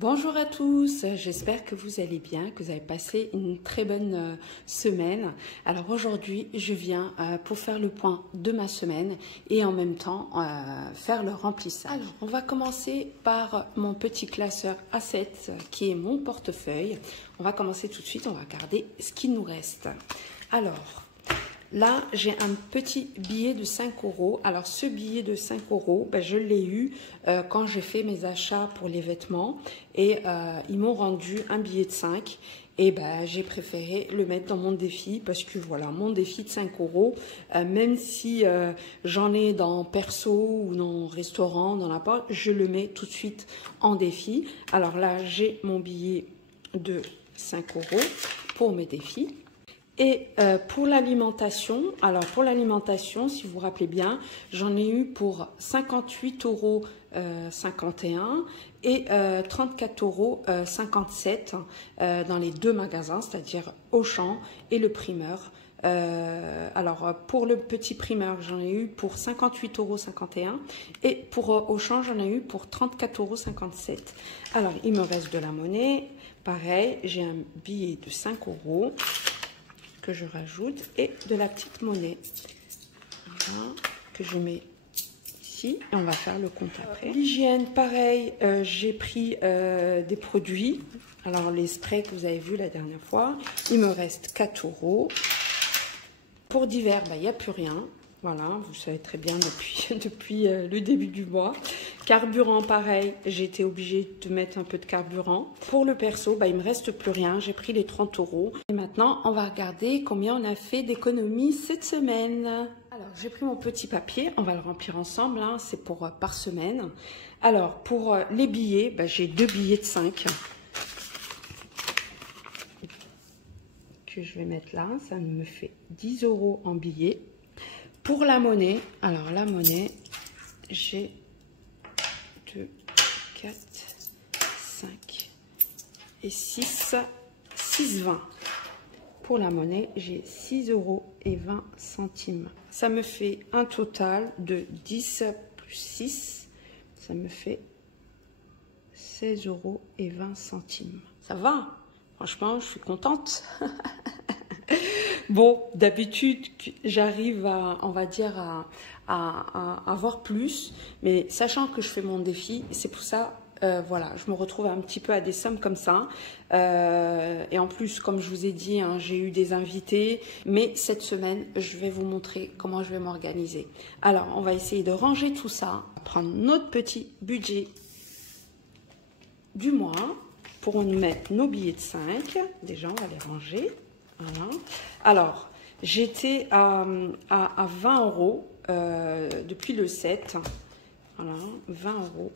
Bonjour à tous, j'espère que vous allez bien, que vous avez passé une très bonne semaine. Alors aujourd'hui, je viens pour faire le point de ma semaine et en même temps faire le remplissage. Alors, on va commencer par mon petit classeur A7 qui est mon portefeuille. On va commencer tout de suite, on va regarder ce qu'il nous reste. Alors, là, j'ai un petit billet de 5 €. Alors, ce billet de 5 €, je l'ai eu quand j'ai fait mes achats pour les vêtements. Et ils m'ont rendu un billet de 5. Et j'ai préféré le mettre dans mon défi parce que voilà, mon défi de 5 €, même si j'en ai dans perso ou dans restaurant, dans la porte, je le mets tout de suite en défi. Alors là, j'ai mon billet de 5 € pour mes défis. Et pour l'alimentation, alors pour l'alimentation, si vous vous rappelez bien, j'en ai eu pour 58,51 € et 34,57 € dans les deux magasins, c'est-à-dire Auchan et le primeur. Alors pour le petit primeur, j'en ai eu pour 58,51 € et pour Auchan, j'en ai eu pour 34,57 €. Alors il me reste de la monnaie, pareil, j'ai un billet de 5 € que je rajoute et de la petite monnaie, voilà, que je mets ici et on va faire le compte après. L'hygiène, pareil, j'ai pris des produits. Alors les sprays que vous avez vu la dernière fois, il me reste 4 €. Pour divers, il n'y a plus rien. Voilà, vous savez très bien depuis le début du mois. Carburant, pareil, j'ai été obligée de mettre un peu de carburant. Pour le perso, il ne me reste plus rien. J'ai pris les 30 €. Et maintenant, on va regarder combien on a fait d'économies cette semaine. Alors, j'ai pris mon petit papier. On va le remplir ensemble. Hein, c'est pour par semaine. Alors, pour les billets, j'ai 2 billets de 5. Que je vais mettre là. Ça me fait 10 € en billets. Pour la monnaie, alors la monnaie, j'ai 2, 4, 5 et 6, 6,20. Pour la monnaie, j'ai 6,20 €. Ça me fait un total de 10 plus 6, ça me fait 16,20 €. Ça va? Franchement, je suis contente. Bon, d'habitude, j'arrive à, on va dire, à avoir plus, mais sachant que je fais mon défi, c'est pour ça, voilà, je me retrouve un petit peu à des sommes comme ça. Et en plus, comme je vous ai dit, hein, j'ai eu des invités, mais cette semaine, je vais vous montrer comment je vais m'organiser. Alors, on va essayer de ranger tout ça, prendre notre petit budget du mois pour nous mettre nos billets de 5. Déjà, on va les ranger. Voilà. Alors, j'étais à 20 € depuis le 7. Voilà, 20 €.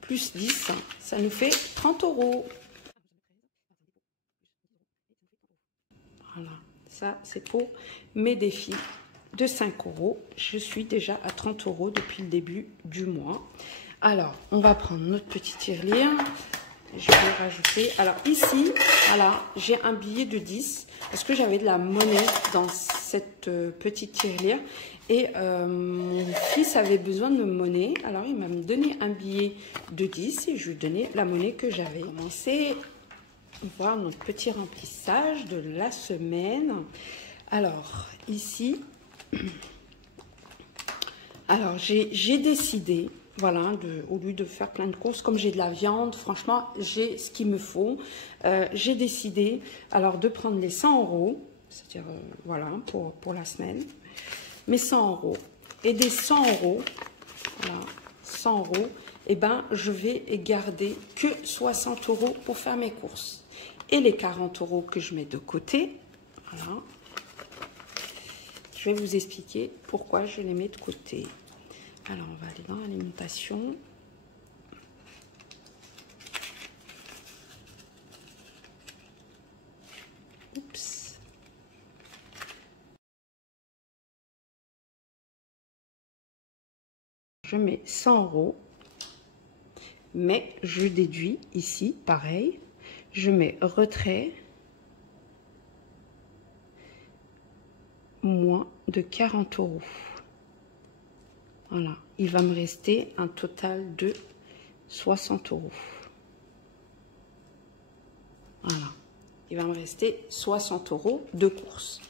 Plus 10, ça nous fait 30 €. Voilà, ça c'est pour mes défis de 5 €. Je suis déjà à 30 € depuis le début du mois. Alors, on va prendre notre petit tirelire. Je vais rajouter, alors ici, voilà, j'ai un billet de 10 parce que j'avais de la monnaie dans cette petite tirelire et mon fils avait besoin de monnaie, alors il m'a donné un billet de 10 et je lui ai donné la monnaie que j'avais. On va commencer à voir notre petit remplissage de la semaine. Alors ici, alors j'ai décidé, voilà, au lieu de faire plein de courses, comme j'ai de la viande, franchement, j'ai ce qu'il me faut. J'ai décidé, alors, de prendre les 100 €, c'est-à-dire, voilà, pour la semaine, mes 100 €. Et des 100 €, voilà, 100 €, eh je vais garder que 60 € pour faire mes courses. Et les 40 € que je mets de côté, voilà, je vais vous expliquer pourquoi je les mets de côté. Alors, on va aller dans l'alimentation. Oups. Je mets 100 €, mais je déduis ici, pareil. Je mets retrait, moins de 40 €. Voilà, il va me rester un total de 60 €. Voilà, il va me rester 60 € de course.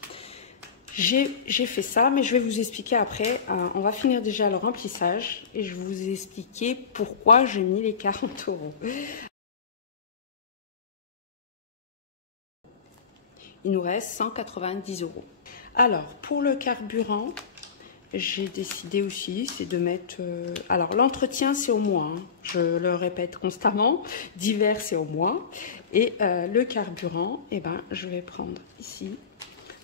J'ai fait ça, mais je vais vous expliquer après. On va finir déjà le remplissage et je vais vous expliquer pourquoi j'ai mis les 40 €. Il nous reste 190 €. Alors, pour le carburant, j'ai décidé aussi, c'est de mettre... alors, l'entretien, c'est au mois. Hein. Je le répète constamment. D'hiver, c'est au mois. Et le carburant, eh ben, je vais prendre ici.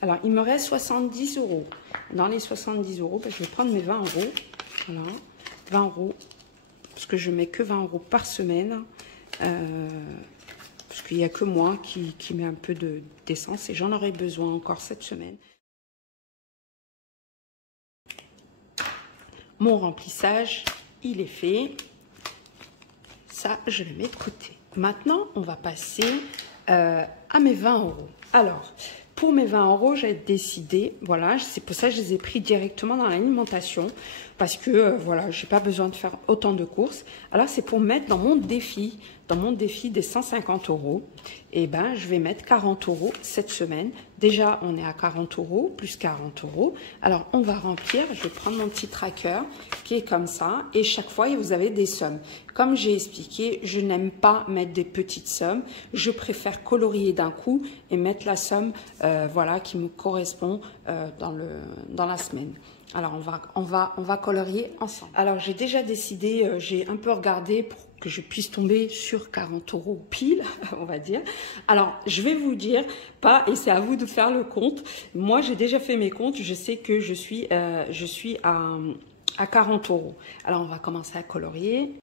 Alors, il me reste 70 €. Dans les 70 €, ben, je vais prendre mes 20 €. Voilà, 20 €. Parce que je mets que 20 € par semaine. Parce qu'il n'y a que moi qui met un peu d'essence et j'en aurai besoin encore cette semaine. Mon remplissage, il est fait. Ça, je le mets de côté. Maintenant, on va passer à mes 20 €. Alors, pour mes 20 €, j'ai décidé, voilà, c'est pour ça que je les ai pris directement dans l'alimentation. Parce que, voilà, je n'ai pas besoin de faire autant de courses. Alors, c'est pour mettre dans mon défi des 150 €. Et ben, je vais mettre 40 € cette semaine. Déjà, on est à 40 € plus 40 €. Alors, on va remplir. Je vais prendre mon petit tracker qui est comme ça. Et chaque fois, vous avez des sommes. Comme j'ai expliqué, je n'aime pas mettre des petites sommes. Je préfère colorier d'un coup et mettre la somme, voilà, qui me correspond dans la semaine. Alors, on va colorier ensemble. Alors, j'ai déjà décidé, j'ai un peu regardé pour que je puisse tomber sur 40 € pile, on va dire. Alors, je vais vous dire, et c'est à vous de faire le compte. Moi, j'ai déjà fait mes comptes. Je sais que je suis à 40 €. Alors, on va commencer à colorier.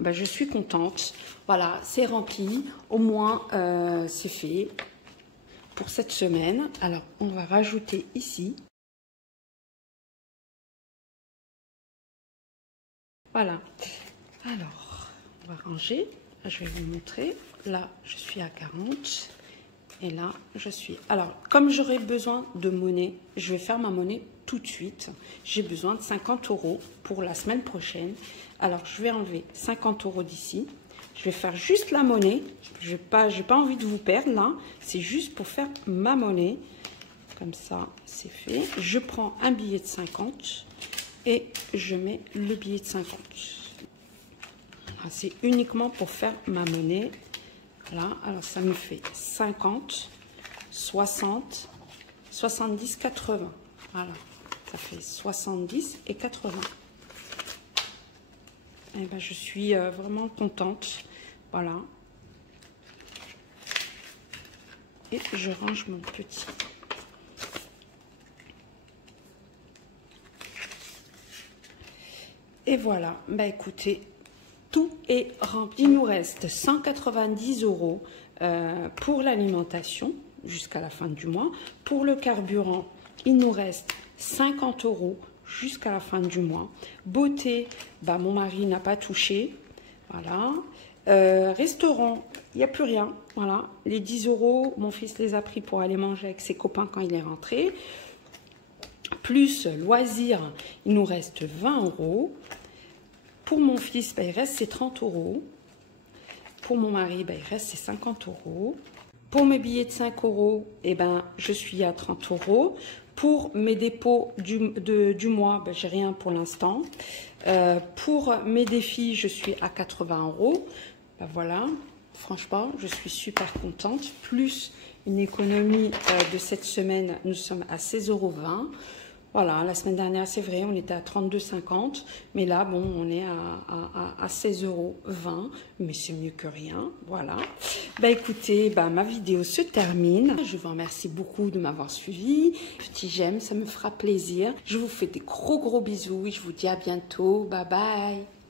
Ben, je suis contente. Voilà, c'est rempli. Au moins, c'est fait pour cette semaine. Alors, on va rajouter ici. Voilà. Alors, on va ranger. Je vais vous montrer. Là, je suis à 40. Et là, je suis... Alors, comme j'aurai besoin de monnaie, je vais faire ma monnaie tout de suite. J'ai besoin de 50 € pour la semaine prochaine. Alors, je vais enlever 50 € d'ici. Je vais faire juste la monnaie. Je n'ai pas envie de vous perdre là. C'est juste pour faire ma monnaie. Comme ça, c'est fait. Je prends un billet de 50 et je mets le billet de 50. C'est uniquement pour faire ma monnaie. Voilà, alors ça me fait 50, 60, 70, 80. Voilà, ça fait 70 et 80. Et ben, je suis vraiment contente. Voilà. Et je range mon petit. Et voilà, bah écoutez, tout est rempli. Il nous reste 190 € pour l'alimentation jusqu'à la fin du mois. Pour le carburant, il nous reste 50 € jusqu'à la fin du mois. Beauté, bah, mon mari n'a pas touché. Voilà. Restaurant, il n'y a plus rien. Voilà. Les 10 €, mon fils les a pris pour aller manger avec ses copains quand il est rentré. Plus loisirs, il nous reste 20 €. Pour mon fils, ben, il reste ses 30 €. Pour mon mari, ben, il reste ses 50 €. Pour mes billets de 5 €, eh ben, je suis à 30 €. Pour mes dépôts du mois, ben, j'ai rien pour l'instant. Pour mes défis, je suis à 80 €. Ben, voilà, franchement, je suis super contente. Plus une économie de cette semaine, nous sommes à 16,20 €. Voilà, la semaine dernière, c'est vrai, on était à 32,50 €, mais là, bon, on est à 16,20 €, mais c'est mieux que rien, voilà. Bah écoutez, bah, ma vidéo se termine. Je vous remercie beaucoup de m'avoir suivi. Petit j'aime, ça me fera plaisir. Je vous fais des gros bisous et je vous dis à bientôt. Bye bye.